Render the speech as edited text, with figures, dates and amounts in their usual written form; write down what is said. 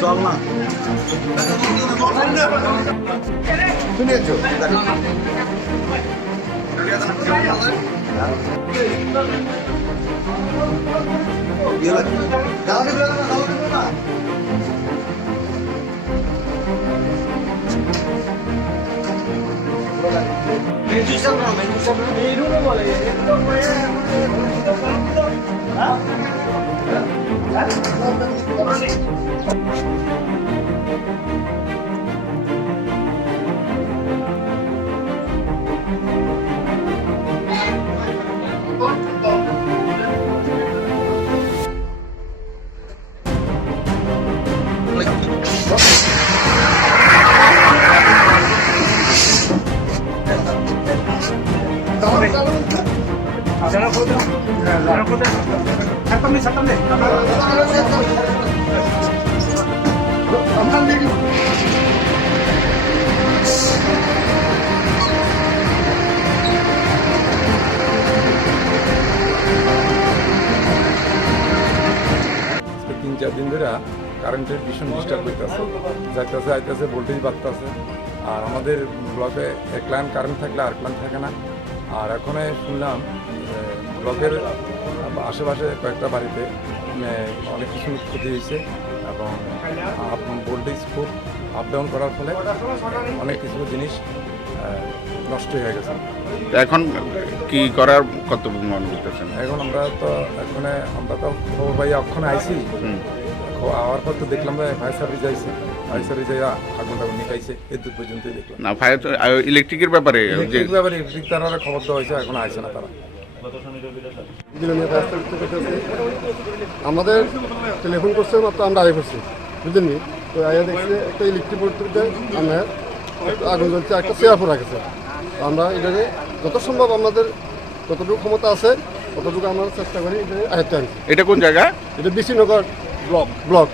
চল না শুনেছো তিন চার দিন ধরে কারেন্টের ভীষণ ডিস্টার্ব করতেছে, যাইতেছে আইতেছে, ভোল্টেজ বাড়তেছে। আর আমাদের ব্লকে এক লাইন কারেন্ট থাকলে আর লাইন থাকে না। আর এখন শুনলাম ব্লকের আশেপাশে কয়েকটা বাড়িতে অনেক কিছু ক্ষতি হয়েছে এবং ভোল্টেজ খুব আপ ডাউন করার ফলে অনেক কিছু জিনিস নষ্ট হয়ে গেছে। এখন কি করার কর্তব্য মনে করতেছেন? এখন আমরা তো খবর পাই এখন আইছি, আওয়ার পর তো দেখলাম যে ফায়ার সার্ভিস আইছে, ফায়ার সার্ভিস আগুন টাগুন নিকাইছে, এদূর পর্যন্তই দেখলাম। না ফায়ার ইলেকট্রিকের ব্যাপারে ইলেকট্রিক তারা খবর দেওয়া হয়েছে, এখন আসে না তারা। আমাদের টেলিফোন করছে মাত্র আমরা আগে করছি, বুঝলেন? তো আগে দেখছি একটা ইলেকট্রিক বোর্ডে আমরা আগুন জ্বলছে, একটা চেয়ার পড়া গেছে। আমরা এটাকে যত সম্ভব আমাদের যতটুকু ক্ষমতা আছে ততটুকু আমরা চেষ্টা করি এটা আয়ত্তে আনছি। এটা কোন জায়গা? এটা বিশিনগর ব্লক।